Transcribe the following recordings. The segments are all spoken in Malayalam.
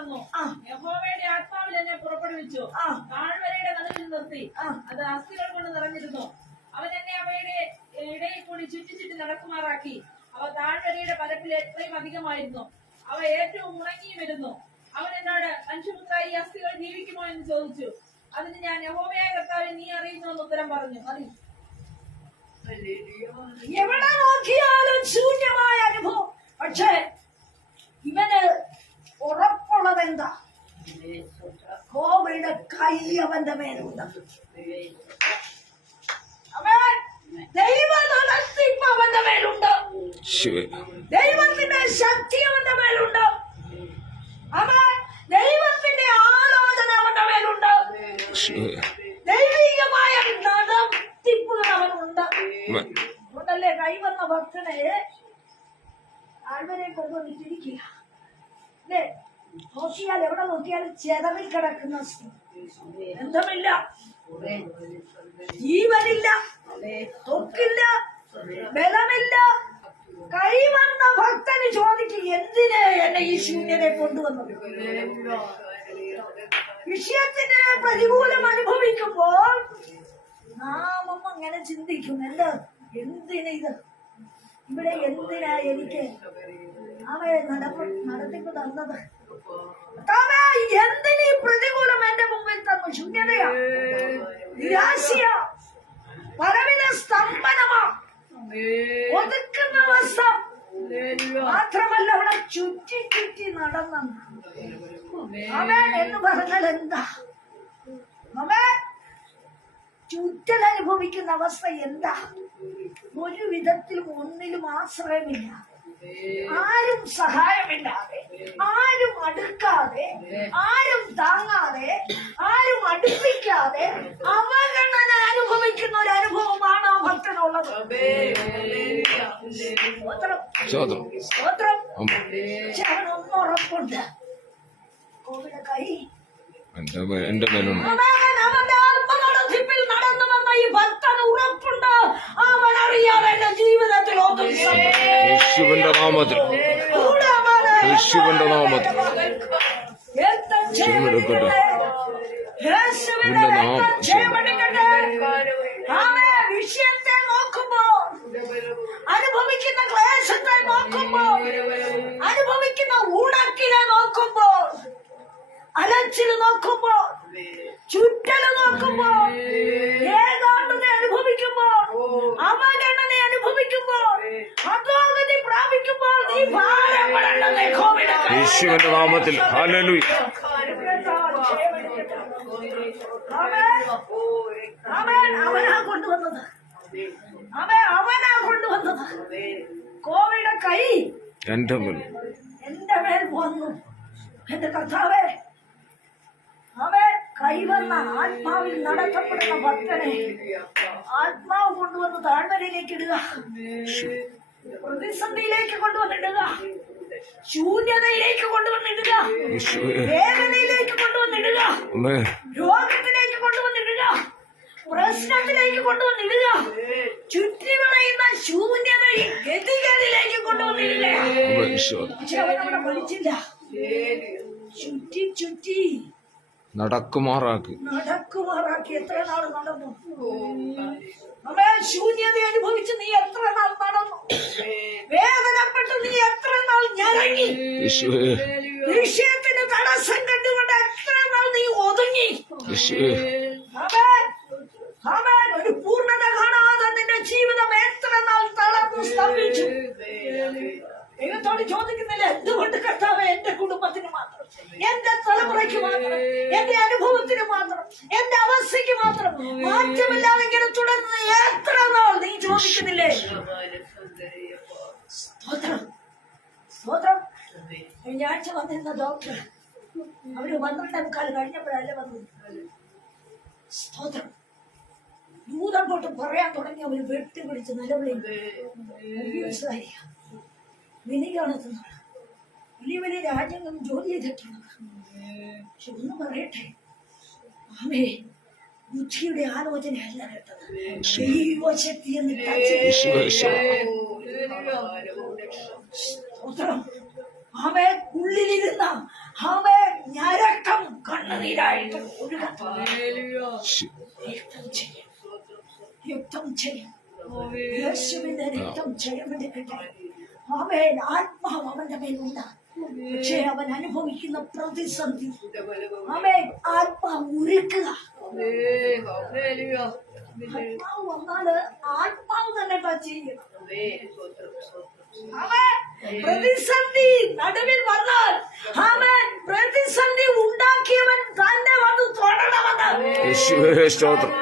വന്നു. യഹോവയുടെ ആത്മാവിൽ എന്നെ പുറപ്പെടുവിച്ചു. താഴ്വരയുടെ നടുവിൽ നിർത്തി. അത് അസ്ഥികൾ കൊണ്ട് നിറഞ്ഞിരുന്നു. അവൻ എന്നെ അവയുടെ ഇടയിൽ കൂടി ചുറ്റി ചുറ്റി നടക്കുമാറാക്കി. അവ താഴ്വരയുടെ പരപ്പിൽ എത്രയും അധികമായിരുന്നു. അവ ഏറ്റവും ഉണങ്ങിയും വരുന്നു. അവൻ എന്നോട്, മനുഷ്യപുത്ര, ഈ അസ്ഥികൾ ജീവിക്കുമോ എന്ന് ചോദിച്ചു. അതിന് ഞാൻ, യഹോവയായ കർത്താവേ, നീ അറിയുന്നുവെന്ന് ഉത്തരം പറഞ്ഞു. എവിടെ നോക്കിയാലും ശൂന്യമായ അനുഭവം. പക്ഷേ ഇവന് ഉറപ്പുള്ളത് എന്താ? യഹോവയുടെ കൈ അവന്റെ മേലുണ്ട്. ദൈവ നടത്തിപ്പ് അവന്റെ മേലുണ്ട്. ദൈവത്തിന്റെ ശക്തി അവന്റെ മേലുണ്ട്. ദൈവത്തിന്റെ ആലോചന അവന്റെ മേലുണ്ട്. ദൈവികമായ നടത്തിപ്പുകൾ അവനുണ്ട്. അതുകൊണ്ടല്ലേ കൈവന്ന ഭക്തനെ താഴ്വരെ കൊണ്ടുവന്നിട്ടിരിക്കുക. അല്ലേ? നോക്കിയാൽ എവിടെ നോക്കിയാലും ചെതറിൽ കിടക്കുന്ന ബന്ധമില്ല, ജീവനില്ല, തൊക്കില്ല, ബലമില്ല. കൈവന്ന ഭക്തന് ചോദിക്കും, എന്തിന് എന്നെ ഈ ശൂന്യനെ കൊണ്ടുവന്നത്? വിഷയത്തിന് പ്രതികൂലം അനുഭവിക്കുമ്പോൾ നാം അങ്ങനെ ചിന്തിക്കും, എന്തിനാ ഇത്? ഇവിടെ എന്തിനാ എനിക്ക് നടത്തിപ്പ് തന്നത്? എന്തിനീ പ്രതികൂലം എന്റെ മുമ്പിൽ തന്നു? ശൂന്യതയാ, നിരാശയാ, പരവിന സ്തംഭനമാ, ഒതുക്കുന്ന അവസ്ഥ. മാത്രമല്ല അവിടെ ചുറ്റി ചുറ്റി നടന്ന അവൻ എന്ന് പറഞ്ഞാൽ എന്താ? അവൻ ചുറ്റൽ അനുഭവിക്കുന്ന അവസ്ഥ എന്താ? ഒരു വിധത്തിലും ഒന്നിലും ആശ്രയമില്ല, ആരും സഹായമില്ലാതെ, ആരും അടുക്കാതെ, ആരും താങ്ങാതെ, ആരും അടുപ്പിക്കാതെ അവഗണന അനുഭവിക്കുന്ന ഒരു അനുഭവമാണ് ആ ഭക്തനുള്ളത്. ഒന്നുറപ്പുണ്ട്, കോവിഡ് കൈ എന്റെ മേലുണ്ട്. അവന്റെ ആത്മനടത്തിപ്പിൽ നടന്നു വന്ന ഈ ഭക്തന് ഉറപ്പുണ്ട്. അവൻ അറിയാതെ എന്റെ ജീവിതത്തിൽ യേശുവിന്റെ നാമത്തിൽ, യേശുവിന്റെ നാമത്തിൽ വിഷയത്തെ നോക്കുമ്പോ, അനുഭവിക്കുന്ന ക്ലേശത്തെ നോക്കുമ്പോ, അനുഭവിക്കുന്ന ഉണക്കിനെ നോക്കുമ്പോ, അലച്ചില് നോക്കുമ്പോ, ചുറ്റല് നോക്കുമ്പോ, ഏകാന്തത അനുഭവിക്കുമ്പോ, അവഗണന അനുഭവിക്കുമ്പോ, അധോഗതി പ്രാപിക്കുമ്പോൾ നീ ഭാരപ്പെടേണ്ടത് യേശുവിന്റെ നാമത്തിൽ. ഹല്ലേലൂയ. അവനാ കൊണ്ടുവന്നത്. അവനാ കൊണ്ടുവന്നത്. കോവിഡ് കൈ എന്റെ മേൽ വന്നു. എന്റെ കർത്താവേ, അവൻ കൈവന്ന ആത്മാവിൽ നടത്തപ്പെടുന്ന ഭക്തനെ ആത്മാവ് കൊണ്ടുവന്ന് താഴ്വരയിലേക്ക് ഇടുക, പ്രതിസന്ധിയിലേക്ക് കൊണ്ടുവന്നിടുക, ശൂന്യതയിലേക്ക് കൊണ്ടുവന്നിടുക, വേദനയിലേക്ക് കൊണ്ടുവന്നിടുക, രോഗത്തിലേക്ക് കൊണ്ടുവന്നിടുക, പ്രശ്നത്തിലേക്ക് കൊണ്ടുവന്നിടുക, ചുറ്റിവളയുന്ന ശൂന്യതയിൽ ഗതികളിലേക്ക് കൊണ്ടുവന്നിടുക. അവനവിടെ പഠിച്ചില്ല, ചുറ്റി ചുറ്റി നടക്കുമാറാക്കി. എത്ര നാൾ നടന്നു? ശൂന്യത അനുഭവിച്ച് നീ എത്ര നാൾ നടന്നു? വേദനപ്പെട്ട് നീ എത്ര നാൾ ഞരങ്ങി? വിഷയത്തിന് തടസ്സം കണ്ടുകൊണ്ട് എത്ര നാൾ നീ ഒതുങ്ങി? ഒരു പൂർണ്ണത കാണാതെ നിന്റെ ജീവിതം എത്ര നാൾ തളർന്നു സ്തംഭിച്ചു? ദൈവത്തോട് ചോദിക്കുന്നില്ല, എന്തുകൊണ്ട് കർത്താവേ എന്റെ കുടുംബത്തിന് മാത്രം, എന്റെ തലമുറയ്ക്ക് മാത്രം, എന്റെ അനുഭവത്തിന് മാത്രം, എന്റെ അവസ്ഥയ്ക്ക് മാത്രം മാറ്റമില്ലാതെ ഇങ്ങനെ തുടർന്ന് എത്ര നാൾ നീ ചോദിക്കുന്നില്ലേ? സ്തോത്രം, സ്തോത്രം. കഴിഞ്ഞ ആഴ്ച വന്നിരുന്ന ഡോക്ടർ, അവര് 12:15 കഴിഞ്ഞപ്പോഴല്ലേ വന്നത്. സ്തോത്രം. ദൂതം തൊട്ട് പറയാൻ തുടങ്ങി. അവര് വെട്ടിപ്പിടിച്ച് നിലവിളി വിനികാണത്തുന്നത്. വലിയ വലിയ രാജ്യങ്ങളും ജോലി ചെയ്തിട്ടുണ്ട്. പക്ഷെ ഒന്ന് പറയട്ടെ, ആമേ, ബുദ്ധിയുടെ ആലോചനയല്ല കേട്ടത്, ദൈവശക്തി എന്ന്. ആമേ, ഉള്ളിലിരുന്ന ആമേ കണ്ണീരായിട്ട് ഒഴുകാൻ ശി- യുദ്ധം ചെയ്യും. യുദ്ധം ചെയ്യും. യേശുവിന്റെ രക്തം ജയമെടുക്കട്ടെ. ആമേൻ. ആത്മാവ് അവന്റെ മേലുണ്ട്. പക്ഷേ അവൻ അനുഭവിക്കുന്ന പ്രതിസന്ധി ആമേൻ ആത്മാവ് ഉരുക്കുക. ആത്മാവ് വന്നാല് ആത്മാവ് തന്നെ ചെയ്യണം. ആമേൻ. പ്രതിസന്ധി നടുവിൽ വന്നാൽ ആമേൻ പ്രതിസന്ധി ഉണ്ടാക്കിയവൻ തന്നെ വന്ന് തൊടണമെന്ന് യേശുവേ സ്തോത്രം.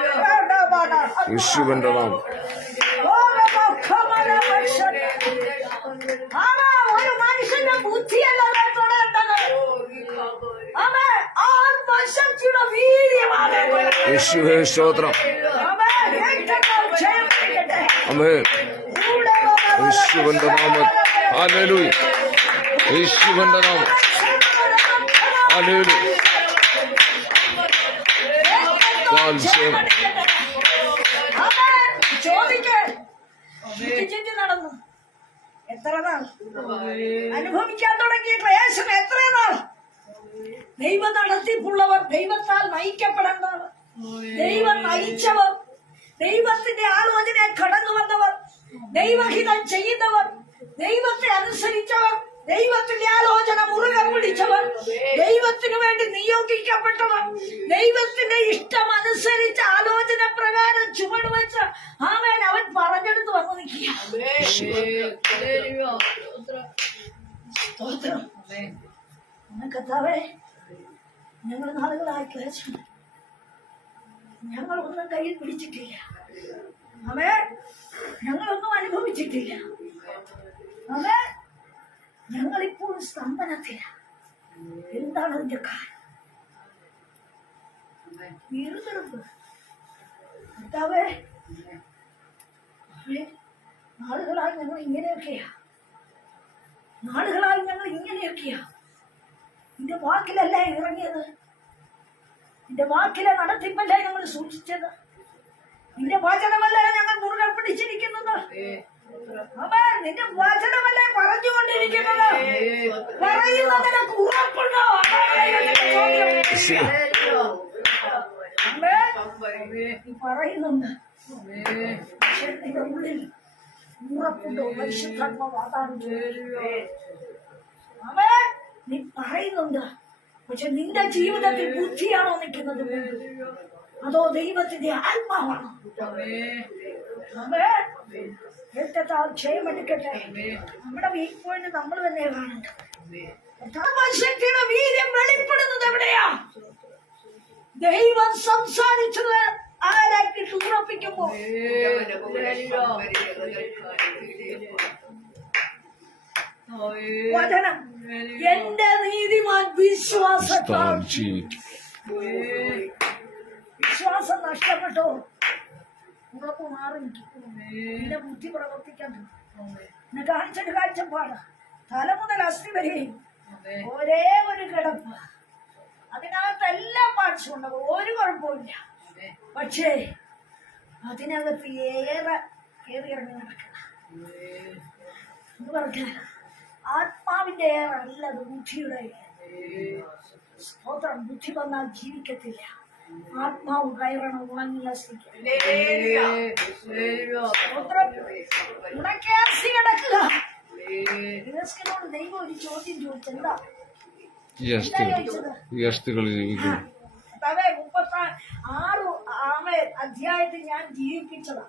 യേശുവിന്റെ നാമം. ഒരു മനുഷ്യന്റെ ബുദ്ധിയല്ല തൊടേണ്ടത്. ആമേൻ. ആത്മശക്തിയുടെ വീര്യമാണ്. യേശുവേ സ്തോത്രം. ആമേൻ. ഏറ്റവും ജയമെടുക്കട്ടെ. ആമേൻ. യേശുവിന്റെ നാമം. ഹല്ലേലൂയ. യേശുവിന്റെ നാമം. ഹല്ലേലൂയ. കാൽസ്യം. ചോദിച്ചു നടന്നു. എത്ര നാൾ അനുഭവിക്കാൻ തുടങ്ങിയ ക്ലേശം? എത്ര നാൾ? ദൈവ നടത്തിപ്പുള്ളവർ, ദൈവത്താൽ നയിക്കപ്പെടേണ്ടവർ, ദൈവം നയിച്ചവർ, ദൈവത്തിന്റെ ആലോചന കടന്നു വന്നവർ, ദൈവഹിതം ചെയ്യുന്നവർ, ദൈവത്തെ അനുസരിച്ചവർ, ദൈവത്തിന്റെ ആലോചന മുറുകെ പിടിച്ചവർ, ദൈവത്തിനു വേണ്ടി നിയോഗിക്കപ്പെട്ടവർ, ദൈവത്തിന്റെ ഇഷ്ടം അനുസരിച്ച് ആലോചന പ്രകാരം ചുവട് വെച്ച് ആമേൻ അവൻ പറഞ്ഞെടുത്ത് വന്നു നിൽക്കുക. സ്തോത്രം. കർത്താവേ, ഞങ്ങൾ നാളുകളായി ക്ലേശം ഞങ്ങളൊന്നും കയ്യിൽ പിടിച്ചിട്ടില്ല. ആമേൻ. ഞങ്ങളൊന്നും അനുഭവിച്ചിട്ടില്ല. ആമേൻ. ഞങ്ങളിപ്പോൾ സ്തംഭനത്തിലാണ്. എന്താണ് അതിന്റെ കാരണം? വീർതെടുപ്പ്. കർത്താവേ, നാളുകളായി ഞങ്ങൾ ഇങ്ങനെയൊക്കെയാ. നാളുകളായി ഞങ്ങൾ ഇങ്ങനെയൊക്കെയാ. നിന്റെ വാക്കിലല്ലേ ഇറങ്ങിയത്? നിന്റെ വാക്കിലെ നടത്തിപ്പല്ലേ ഞങ്ങൾ സൂക്ഷിച്ചത്? നിന്റെ വചനമല്ലേ ഞങ്ങൾ മുറുകെ പിടിച്ചിരിക്കുന്നത്? ആമേൻ. നിന്റെ വചനമല്ലേ പറഞ്ഞുകൊണ്ടിരിക്കുന്നത്? പറയുന്നതിന് ഉറപ്പുണ്ടോ? നീ പറയുന്നുണ്ട്. പക്ഷെ നിന്റെ ഉള്ളിൽ ഉറപ്പുണ്ടോ? പരിശുദ്ധാത്മാവ് അതാണ്. ആമേൻ. നീ പറയുന്നുണ്ട്. പക്ഷെ നിന്റെ ജീവിതത്തിൽ ബുദ്ധിയാണോ നിൽക്കുന്നത്? അതോ ദൈവത്തിന്റെ ആത്മാവാണോ? ആമേൻ. ക്ഷയമെടുക്കട്ടെ. നമ്മുടെ വീക്ക് പോയിന്റ് നമ്മൾ തന്നെ കാണേണ്ടത്. ശക്തിയുടെ വീര്യം വെളിപ്പെടുന്നത് എവിടെയാ? ദൈവം സംസാരിച്ചത് ആരാക്കിട്ട് ഉറപ്പിക്കുമ്പോ വചനം എന്റെ നീതിമാൻ വിശ്വാസത്താൽ ജീവിക്കും. വിശ്വാസം നഷ്ടപ്പെട്ടോ ഉറപ്പ് മാറി നിന്റെ ബുദ്ധി പ്രവർത്തിക്കാൻ എന്നെ കാണിച്ചൊരു കാഴ്ചപ്പാട്. തല മുതൽ അസ്ഥി വരെയും ഒരേ ഒരു കിടപ്പ്. അതിനകത്ത് എല്ലാ പാർട്സും ഉണ്ടാവും, ഒരു കുഴപ്പമില്ല. പക്ഷേ അതിനകത്ത് ഏറെ കയറി ഇറങ്ങി നടക്കണം എന്ന് പറഞ്ഞാൽ ആത്മാവിന്റെ ഏറെ അല്ല, അത് ബുദ്ധിയുടെ. സ്തോത്രം. ബുദ്ധി വന്നാൽ ജീവിക്കത്തില്ല. ആത്മാവ് കയറണം. കിടക്കുക. ദൈവം ഒരു ചോദ്യം ചോദിച്ചെന്താ? ഈ അസ്ഥികൾ ജീവിക്കുന്നു. 36 അധ്യായത്തിൽ ഞാൻ ജീവിപ്പിച്ചതാ.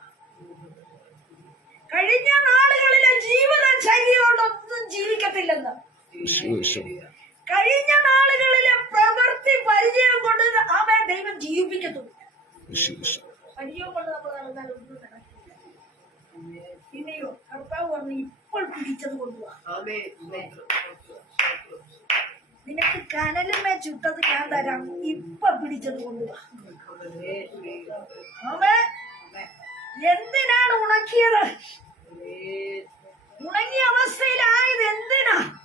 കഴിഞ്ഞ നാളുകളിലെ ജീവിതശൈലിയോടൊന്നും ജീവിക്കത്തില്ലെന്ന്. കഴിഞ്ഞ നാളുകളിലെ പ്രവൃത്തി പരിചയം കൊണ്ട് അവൻ ദൈവം ജീവിപ്പിക്കത്തുള്ളൂ. പരിചയം കൊണ്ട് നമ്മൾ നടന്നാൽ ഒന്നും നടക്കില്ല. പിന്നെയോ കർത്താവ് പറഞ്ഞ് ഇപ്പോൾ പിടിച്ചത് കൊണ്ടുപോവാ. നിനക്ക് കനലുമേ ചുട്ടത് ഞാൻ തരാം, ഇപ്പൊ പിടിച്ചത് കൊണ്ടുപോവാ. എന്തിനാണ് ഉണക്കിയത്? ഉണങ്ങിയ അവസ്ഥയിലായത് എന്തിനാ?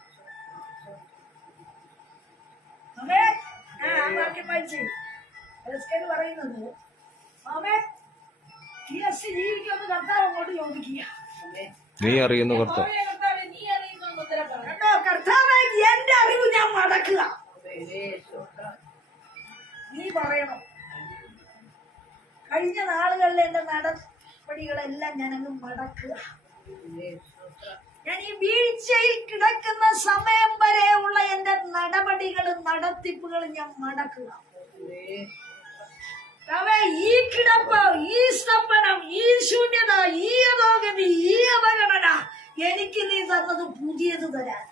പറയുന്നത് ജീവിക്കുമെന്ന് കർത്താവ് അങ്ങോട്ട് ചോദിക്കുക. നീ അറിയുന്ന കർത്താവ്. കർത്താവ് എന്റെ അറിവ് ഞാൻ മടക്കുക. നീ പറയണം. കഴിഞ്ഞ നാളുകളിൽ എന്റെ നടപടികളെല്ലാം ഞാനങ്ങ് മടക്കുക. ഞാൻ ഈ വീഴ്ചയിൽ കിടക്കുന്ന സമയം വരെയുള്ള എന്റെ നടപടികളും നടത്തിപ്പുകളും ഞാൻ മടക്കുക. ഈ കിടപ്പ്, ഈ സ്തംഭനം, ഈ ശൂന്യത, ഈ അധോഗതി, ഈ അവഗണന എനിക്ക് നീ തന്നത് പുതിയത് തരാൻ.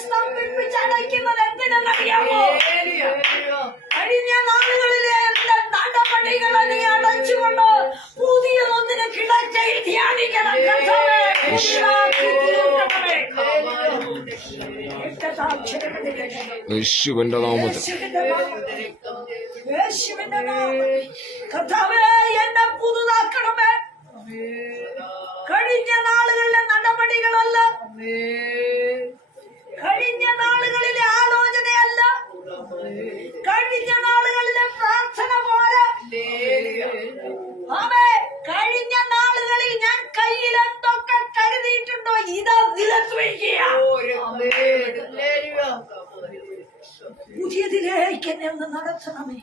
സ്തംഭിപ്പിച്ചടയ്ക്കുന്നത് എന്തിനെന്നറിയാമോ? കഴിഞ്ഞ നാളുകളിലെ എന്റെ നടപടികളെ നീ അടച്ചുകൊണ്ട് പുതിയതൊന്നിന് കിടക്കയിൽ ധ്യാനിക്കണം. കർത്താവേ, യേശുവിന്റെ നാമത്തിൽ യേശുവിന്റെ നാമത്തിൽ കർത്താവേ എന്നെ പുതുതാക്കണമേ. കഴിഞ്ഞ നാളുകളിലെ നടപടികളല്ല, കഴിഞ്ഞ നാളുകളിലെ ആലോചനയല്ല, കഴിഞ്ഞ നാളുകളിലെ പ്രാർത്ഥന പോലെ കഴിഞ്ഞ നാളുകളിൽ ഞാൻ കയ്യിൽ എന്തൊക്കെ കരുതിയിട്ടുണ്ടോ ഇതാ നിലത്ത് വയ്ക്കുക. പുതിയതിലേക്ക് എന്നെ ഒന്ന് നടത്തണമേ.